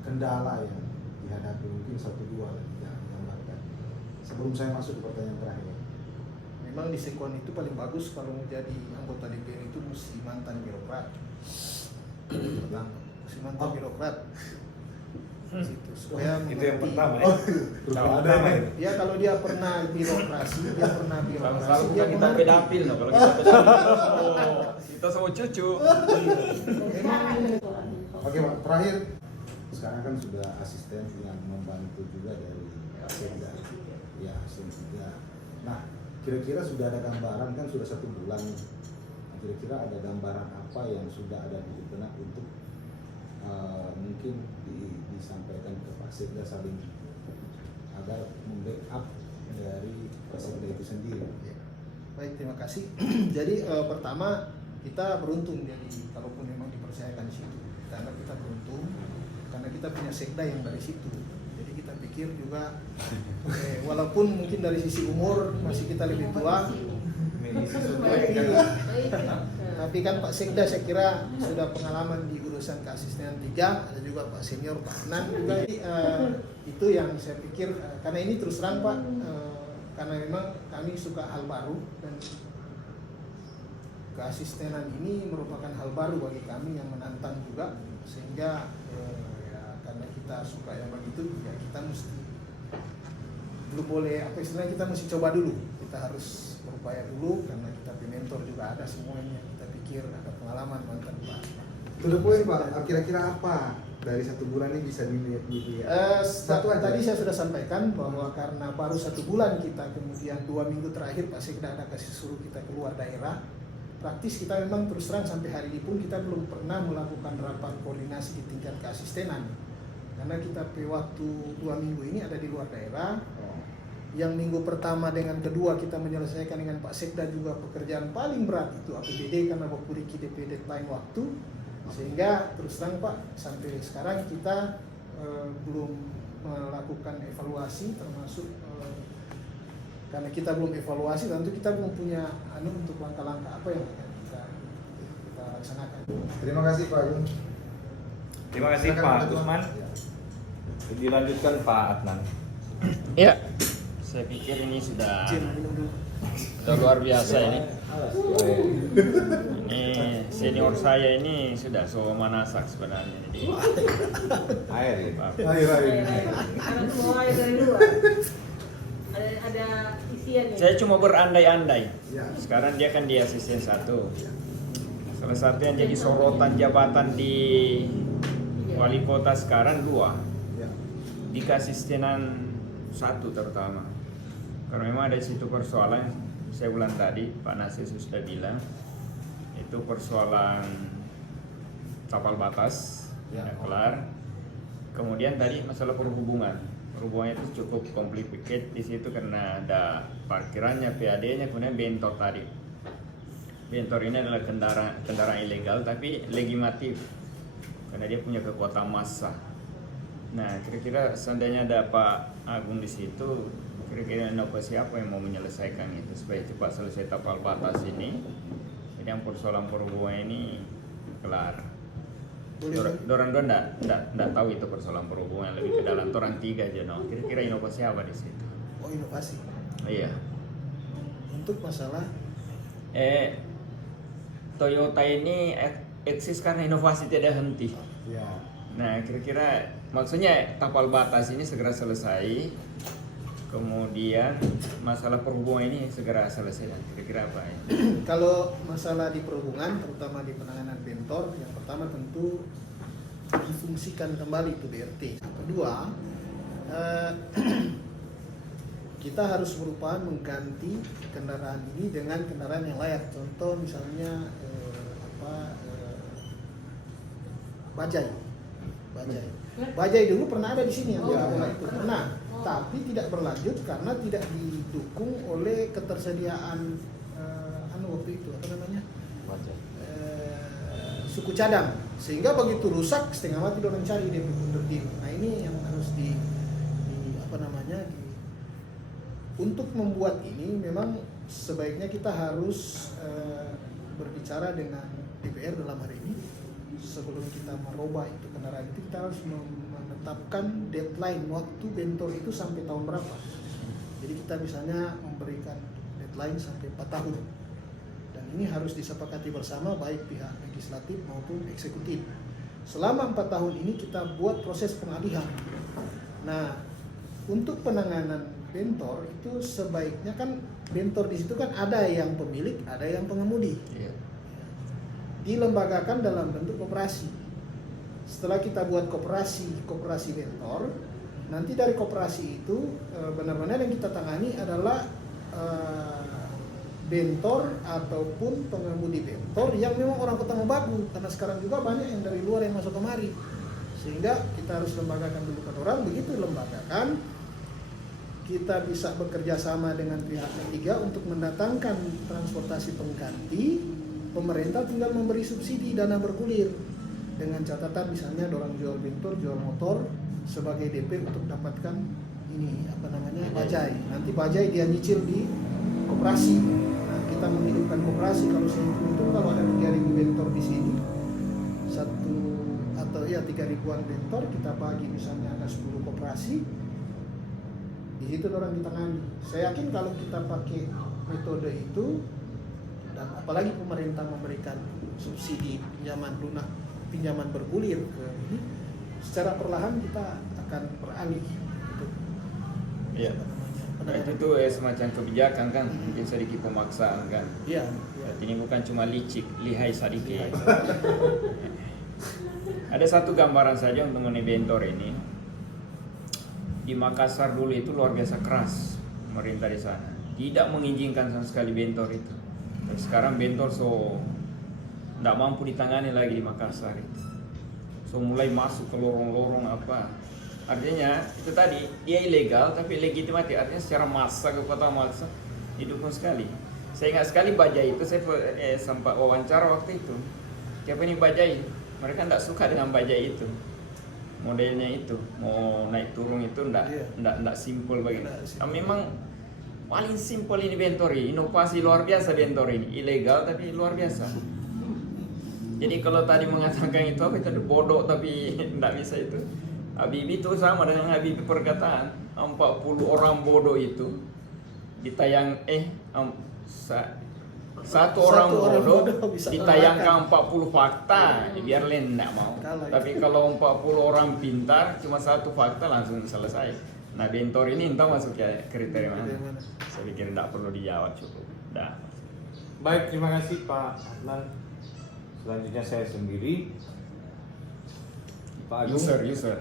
kendala yang dihadapi mungkin 1-2 lagi yang digambarkan. Sebelum saya masuk ke pertanyaan terakhir. Memang di Sekwan itu paling bagus kalau mau jadi anggota DPR itu mesti mantan birokrat. Mesti mantan birokrat. Situ, supaya Itu yang mengerti. pertama ya. Ada Ya kalau dia pernah birokrasi, dia pernah birokrasi. Selalu dia kita mengerti. pedapil loh, kalau kita pedapil kita semua cucu. Oke Pak, terakhir sekarang kan sudah asisten yang membantu juga dari Sekda. Ya, asisten. Nah, kira-kira sudah ada gambaran kan sudah 1 bulan nih. Nah, kira-kira ada gambaran apa yang sudah ada di benak untuk mungkin disampaikan ke Pak Sekda saling agar membackup dari Pak Sekda itu sendiri. Ya. Baik, terima kasih. Jadi pertama kita beruntung jadi kalaupun memang dipercayakan di situ. Karena kita beruntung karena kita punya sekda yang dari situ. Jadi kita pikir juga walaupun mungkin dari sisi umur masih kita lebih tua, tapi kan Pak Sekda saya kira sudah pengalaman di urusan keasistenan 3, ada juga Pak Senior Pak Nan juga. Jadi, itu yang saya pikir karena ini terus terang Pak, karena memang kami suka hal baru dan keasistenan ini merupakan hal baru bagi kami yang menantang juga, sehingga ya, karena kita suka yang begitu ya kita mesti belum boleh apa istilahnya, kita mesti coba dulu, kita harus berupaya dulu karena kita mentor juga ada semuanya, kita pikir ada pengalaman mantan Pak. To the point Pak, kira-kira apa dari 1 bulan ini bisa dilihat? Satu aja. Tadi saya sudah sampaikan bahwa karena baru 1 bulan kita, kemudian 2 minggu terakhir Pak Sekda ada kasih suruh kita keluar daerah. Praktis kita memang terus terang sampai hari ini pun kita belum pernah melakukan rapat koordinasi di tingkat keasistenan. Karena kita waktu 2 minggu ini ada di luar daerah. Yang minggu pertama dengan kedua kita menyelesaikan dengan Pak Sekda juga pekerjaan paling berat itu APBD karena Bakuriki DP deadline waktu. Sehingga terus terang Pak sampai sekarang kita belum melakukan evaluasi termasuk karena kita belum evaluasi, tentu kita belum punya untuk langkah-langkah apa yang akan kita laksanakan. Terima kasih Pak Yun. Terima kasih Silakan, Pak Ketua. Gusman. Ya. Dilanjutkan Pak Adnan. Ya, saya pikir ini sudah luar biasa ini. Ini senior saya ini sudah so manasak sebenarnya. Jadi, Air ya. Ayo. Karena semua air dari luar. Ada isiannya. saya cuma berandai-andai. Ya. Sekarang dia kan di asisten 1. Salah satu yang jadi sorotan jabatan di wali kota sekarang 2. Ya. Di keasistenan 1 terutama. Karena memang ada situ persoalan, saya bilang tadi, Pak Nasir sudah bilang, itu persoalan tapal batas, Ya. kelar. Kemudian tadi masalah perhubungan. Perhubungannya itu cukup complicated di situ karena ada parkirannya, PAD-nya, kemudian bentor tadi. Bentor ini adalah kendaraan ilegal tapi legislatif karena dia punya kekuatan massa. Nah, kira-kira seandainya ada Pak Agung di situ, kira-kira inovasi apa yang mau menyelesaikan itu supaya cepat selesai tapal batas ini, jadi yang persoalan perhubungan ini kelar. Dorang enggak tahu itu persoalan perhubungan, lebih ke dalam orang 3 aja no. Kira-kira inovasi apa di situ? Oh, inovasi. Iya. Untuk masalah Toyota ini eksis karena inovasi tidak henti. Ya. Nah, kira-kira maksudnya tapal batas ini segera selesai. Kemudian masalah perhubungan ini segera selesai. Kira-kira apa ya? kalau masalah di perhubungan, terutama di penanganan bentor, yang pertama tentu difungsikan kembali itu BRT. Yang kedua, kita harus berusaha mengganti kendaraan ini dengan kendaraan yang layak. Contoh misalnya bajai. Bajai dulu pernah ada di sini yang bola itu pernah, tapi tidak berlanjut karena tidak didukung oleh ketersediaan waktu itu suku cadang, sehingga begitu rusak setengah mati orang cari dia berdiri. Nah ini yang harus untuk membuat ini memang sebaiknya kita harus berbicara dengan DPR dalam hari ini. Sebelum kita merubah itu kendaraan itu, kita harus menetapkan deadline waktu bentor itu sampai tahun berapa. Jadi kita misalnya memberikan deadline sampai 4 tahun. Dan ini harus disepakati bersama baik pihak legislatif maupun eksekutif. Selama 4 tahun ini kita buat proses pengalihan. Nah, untuk penanganan bentor itu sebaiknya kan bentor di situ kan ada yang pemilik, ada yang pengemudi. Iya. Dilembagakan dalam bentuk koperasi. Setelah kita buat koperasi bentor, nanti dari koperasi itu benar-benar yang kita tangani adalah bentor ataupun pengemudi bentor yang memang orang Kota Mobagu, karena sekarang juga banyak yang dari luar yang masuk kemari, sehingga kita harus lembagakan dulu kan orang. Begitu lembagakan, kita bisa bekerja sama dengan pihak ketiga untuk mendatangkan transportasi pengganti. Pemerintah tinggal memberi subsidi dana bergulir dengan catatan misalnya orang jual bentor, jual motor sebagai DP untuk dapatkan ini bajai. Nanti bajai dia nyicil di koperasi. Nah, kita menghidupkan koperasi. Kalau saya hitung kalau ada 3.000 bentor di sini, 3.000-an bentor kita bagi misalnya ada 10 koperasi. Di situ orang ditangani. Saya yakin kalau kita pakai metode itu, dan apalagi pemerintah memberikan subsidi pinjaman bergulir ke ini, secara perlahan kita akan beralih untuk Iya. Itu semacam kebijakan kan, mungkin sedikit pemaksaan kan. Iya. Ini bukan cuma lihai sadiki. Ada satu gambaran saja untuk mengenai bentor ini. Di Makassar dulu itu luar biasa keras pemerintah di sana, tidak mengizinkan sama sekali bentor itu. Dan sekarang bentor tidak mampu ditangani lagi di Makassar itu. Mulai masuk ke lorong-lorong apa. Artinya itu tadi dia ilegal tapi legitimati, artinya secara massa ke Kota Makassar didukung sekali. Saya ingat sekali bajai itu, saya sempat wawancara waktu itu. Siapa ini bajai? Mereka tidak suka dengan bajai itu. Modelnya itu mau naik turun itu tidak simpel bagi. Memang paling simpel ini bentor ini, inovasi luar biasa bentor ini, ilegal tapi luar biasa. Jadi kalau tadi mengatakan itu apa itu bodoh tapi tidak bisa itu. Habibie itu sama dengan Habibie perkataan 40 orang bodoh itu ditayang satu orang bodoh ditayangkan 40 fakta, biar lain tidak mau. Tapi kalau 40 orang pintar cuma satu fakta langsung selesai. Nah bentor ini entah masuk kriteria mana? Saya pikir tidak perlu dijawab, cukup. Dah. Baik, terima kasih Pak Adnan. Selanjutnya saya sendiri, Pak Agung. User.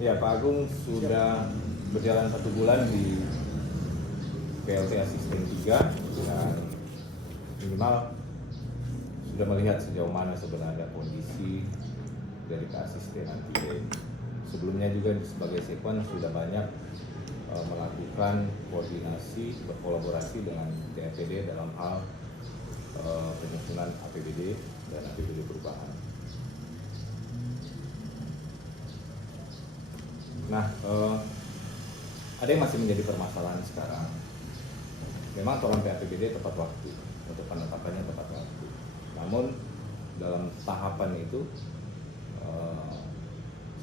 Ya, Pak Agung sudah berjalan 1 bulan di PLT Asisten 3 dan minimal sudah melihat sejauh mana sebenarnya kondisi dari keasistenan 3 ini. Sebelumnya juga sebagai sekwan sudah banyak melakukan koordinasi, berkolaborasi dengan TAPD dalam hal penyusunan APBD dan APBD perubahan. Nah, ada yang masih menjadi permasalahan sekarang. Memang aturan PAPBD tepat waktu, untuk penetapannya tepat waktu. Namun dalam tahapan itu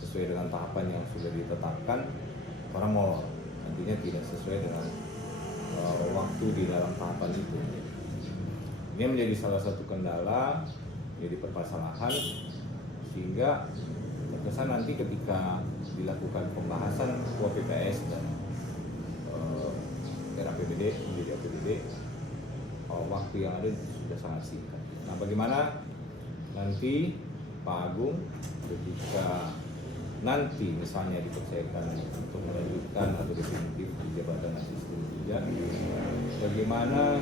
sesuai dengan tahapan yang sudah ditetapkan, orang molor, nantinya tidak sesuai dengan waktu di dalam tahapan itu. Ini menjadi salah satu kendala, menjadi permasalahan, sehingga terkesan nanti ketika dilakukan pembahasan UAPPS dan RAPBD menjadi APBD, waktu yang ada sudah sangat singkat. Nah, bagaimana nanti Pak Agung ketika nanti misalnya dipercayakan untuk melanjutkan bagaimana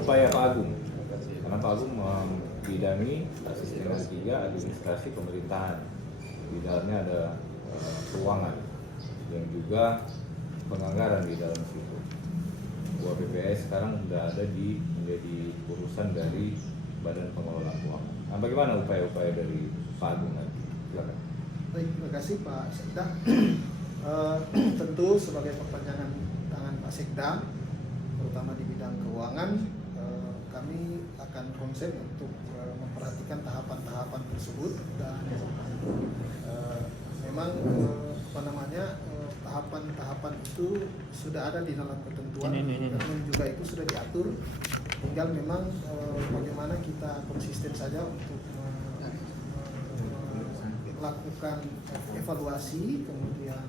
upaya Pak Agung, karena Pak Agung membidangi asistensi 3 administrasi pemerintahan. Di dalamnya ada keuangan dan juga penganggaran di dalam situ. UAPPS sekarang sudah ada menjadi urusan dari Badan Pengelola Keuangan. Nah, bagaimana upaya-upaya dari Pak Agung nanti? Silakan. Baik, terima kasih Pak Sekda. Tentu sebagai perpanjangan tangan Pak Sekda, terutama di bidang keuangan, kami akan konsen untuk memperhatikan tahapan-tahapan tersebut dan memang tahapan-tahapan itu sudah ada di dalam ketentuan dan juga itu sudah diatur. Tinggal memang bagaimana kita konsisten saja untuk melakukan evaluasi, kemudian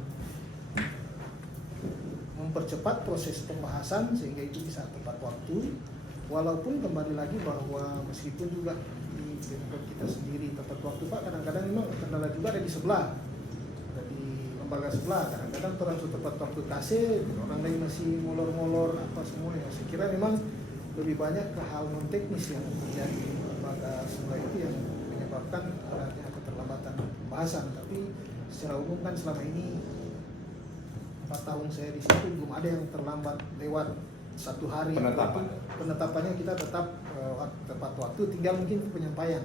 mempercepat proses pembahasan sehingga itu bisa tepat waktu. Walaupun kembali lagi bahwa meskipun juga di Pemkot kita sendiri tepat waktu Pak, kadang-kadang memang kendala juga ada di sebelah, ada di lembaga sebelah. Kadang-kadang orang sudah tepat waktu kasih, orang lain masih molor-molor apa semua. Ya, saya kira memang lebih banyak ke hal non teknis yang terjadi di lembaga sebelah itu yang menyebabkan adanya keterlambatan pembahasan. Tapi secara umum kan selama ini 4 tahun saya di situ belum ada yang terlambat lewat 1 hari. Penetapannya kita tetap tepat waktu, tinggal mungkin penyampaian.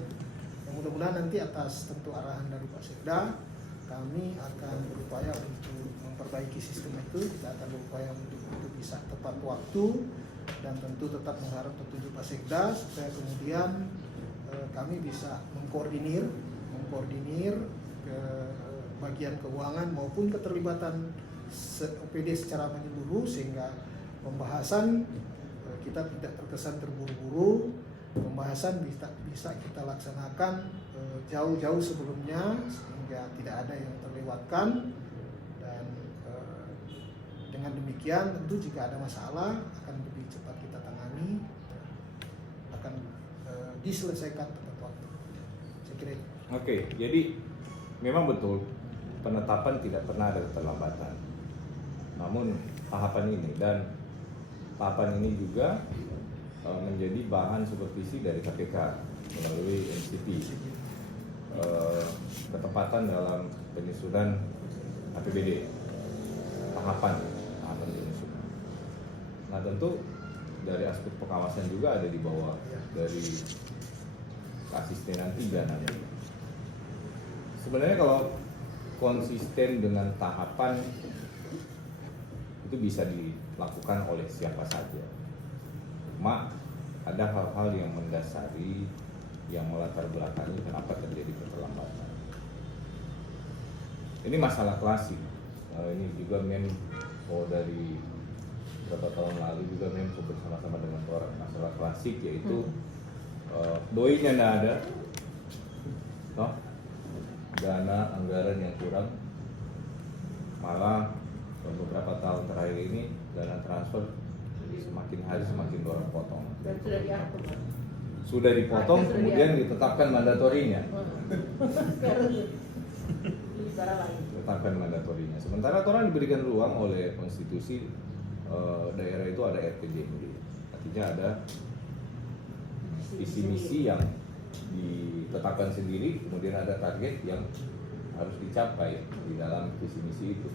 Yang mudah-mudahan nanti atas tentu arahan dari Pak Sekda, kami akan berupaya untuk memperbaiki sistem itu. Kita akan berupaya untuk bisa tepat waktu dan tentu tetap mengharap petunjuk Pak Sekda supaya kemudian kami bisa mengkoordinir ke bagian keuangan maupun keterlibatan OPD secara menyeluruh sehingga pembahasan kita tidak terkesan terburu-buru. Pembahasan bisa kita laksanakan jauh-jauh sebelumnya sehingga tidak ada yang terlewatkan, dan dengan demikian tentu jika ada masalah akan lebih cepat kita tangani, akan diselesaikan tepat waktu. Saya kira itu. Oke, jadi memang betul penetapan tidak pernah ada keterlambatan. Namun tahapan ini ini juga menjadi bahan supervisi dari KPK melalui MCP, ketepatan dalam penyusunan APBD, tahapan penyusunan. Nah, tentu dari aspek pengawasan juga ada di bawah dari asistenan 3 nanti. Sebenarnya kalau konsisten dengan tahapan itu bisa dilakukan oleh siapa saja. Cuma ada hal-hal yang mendasari, yang melatar belakangi kenapa terjadi keterlambatan. Ini masalah klasik. Ini juga dari beberapa tahun lalu juga bersama-sama dengan orang. Masalah klasik yaitu doinya nggak ada, toh dana anggaran yang kurang, malah beberapa tahun terakhir ini dana transfer semakin hari semakin dorong potong. Dan sudah diatur. Sudah dipotong, kemudian ditetapkan mandatorinya. Ditetapkan mandatorinya. Sementara orang diberikan ruang oleh konstitusi daerah itu ada RPJMD. Artinya ada visi misi yang ditetapkan sendiri, kemudian ada target yang harus dicapai di dalam visi misi itu.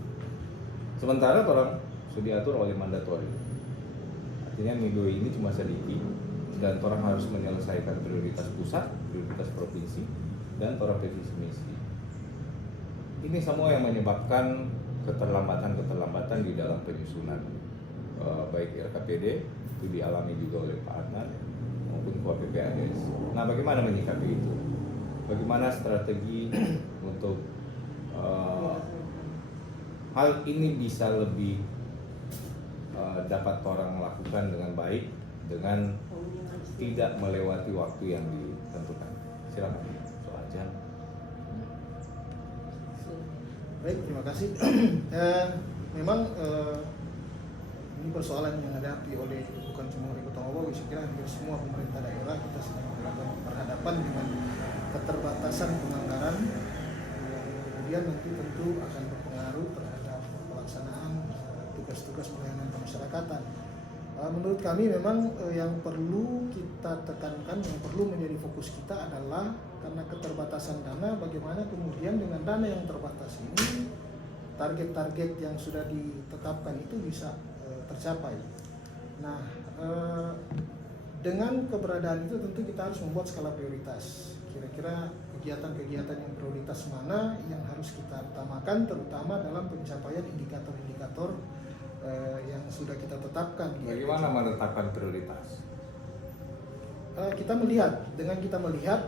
Sementara orang sudah diatur oleh mandatori. Artinya midoi ini cuma sedikit dan orang harus menyelesaikan prioritas pusat, prioritas provinsi, dan orang visi misi. Ini semua yang menyebabkan keterlambatan di dalam penyusunan baik RKPD itu dialami juga oleh Pak Adnan maupun KPPADS. Nah, bagaimana menyikapi itu? Bagaimana strategi untuk hal ini bisa lebih dapat orang lakukan dengan baik, dengan tidak melewati waktu yang ditentukan. Silakan, soal jam. Baik, terima kasih. Memang ini persoalan yang dihadapi oleh bukan cuma oleh Kota Obo, saya kira hampir semua pemerintah daerah kita sedang berhadapan dengan keterbatasan penganggaran, kemudian nanti tentu akan berpengaruh terhadap pelaksanaan tugas-tugas pelayanan kemasyarakatan. Menurut kami memang yang perlu kita tekankan, yang perlu menjadi fokus kita adalah karena keterbatasan dana, bagaimana kemudian dengan dana yang terbatas ini target-target yang sudah ditetapkan itu bisa tercapai. Nah, dengan keberadaan itu tentu kita harus membuat skala prioritas. Kira-kira kegiatan-kegiatan yang prioritas mana yang harus kita utamakan, terutama dalam pencapaian indikator-indikator yang sudah kita tetapkan. Bagaimana menetapkan prioritas? Kita melihat, dengan kita melihat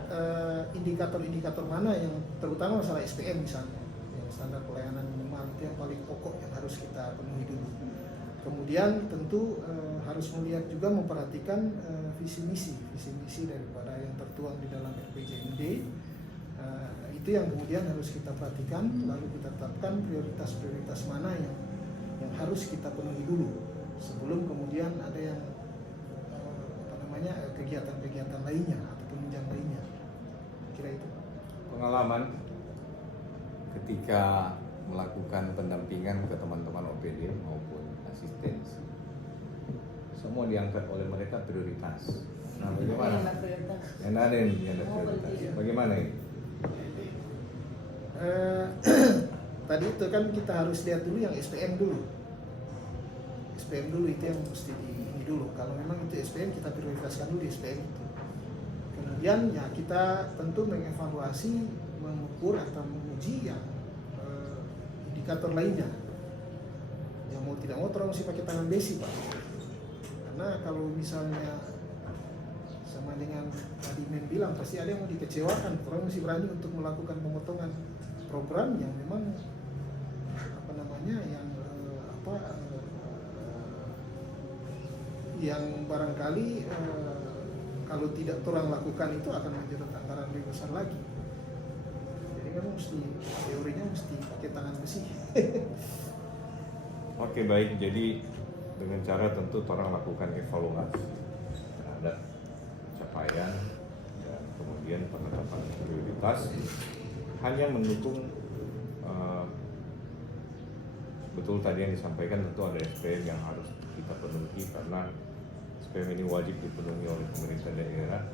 indikator-indikator mana yang terutama masalah SPM misalnya, yang standar pelayanan minimal itu yang paling pokok yang harus kita penuhi dulu. Kemudian tentu harus melihat juga memperhatikan visi misi daripada yang tertuang di dalam RPJMD. Itu yang kemudian harus kita perhatikan, lalu kita tetapkan prioritas-prioritas mana yang harus kita penuhi dulu sebelum kemudian ada yang kegiatan-kegiatan lainnya atau penunjang lainnya. Kira itu. Pengalaman ketika melakukan pendampingan ke teman-teman OPD maupun asistensi, semua diangkat oleh mereka prioritas. Nah, bagaimana? Yang ada prioritas. Bagaimana ini? Tadi itu kan kita harus lihat dulu yang SPM dulu. SPM dulu itu yang mesti ini dulu. Kalau memang itu SPM, kita prioritaskan dulu di SPM itu. Kemudian ya kita tentu mengevaluasi, mengukur atau menguji yang indikator lainnya. Yang mau tidak mau orang mesti pakai tangan besi, Pak. Karena kalau misalnya sama dengan tadi Men bilang, pasti ada yang mau dikecewakan. Orang mesti berani untuk melakukan pemotongan program yang memang yang barangkali kalau tidak orang lakukan itu akan menjadi anggaran lebih besar lagi. Jadi kan mesti teorinya mesti pakai tangan besi. Oke, baik. Jadi dengan cara tentu orang lakukan evaluasi terhadap capaian dan kemudian penetapan prioritas hanya mendukung betul tadi yang disampaikan, tentu ada SPM yang harus kita penuhi karena SPM ini wajib dipenuhi oleh pemerintah daerah,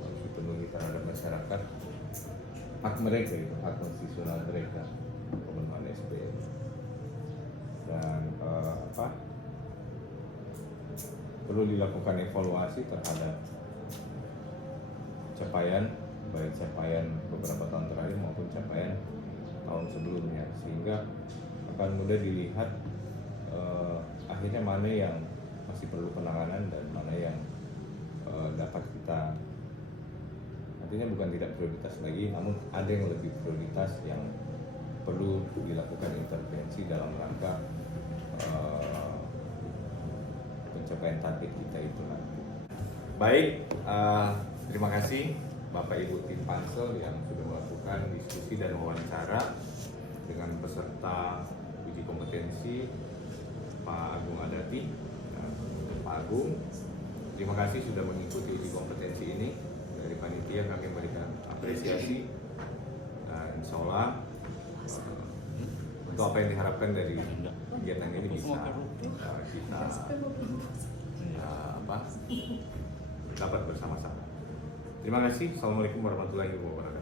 harus dipenuhi terhadap masyarakat, hak mereka itu, hak konstitusional mereka pemenuhan SPM. Dan perlu dilakukan evaluasi terhadap capaian, baik capaian beberapa tahun terakhir maupun capaian tahun sebelumnya, sehingga akan mudah dilihat akhirnya mana yang masih perlu penanganan dan mana yang dapat kita, artinya bukan tidak prioritas lagi, namun ada yang lebih prioritas yang perlu dilakukan intervensi dalam rangka pencapaian target kita itu nanti. Baik, terima kasih Bapak Ibu tim Pansel yang sudah melakukan diskusi dan wawancara dengan peserta uji kompetensi Pak Agung Adati dan Pak Agung. Terima kasih sudah mengikuti uji kompetensi ini. Dari panitia kami memberikan apresiasi dan insya Allah untuk apa yang diharapkan dari kegiatan ini bisa kita dapat bersama-sama. Terima kasih. Assalamualaikum warahmatullahi wabarakatuh.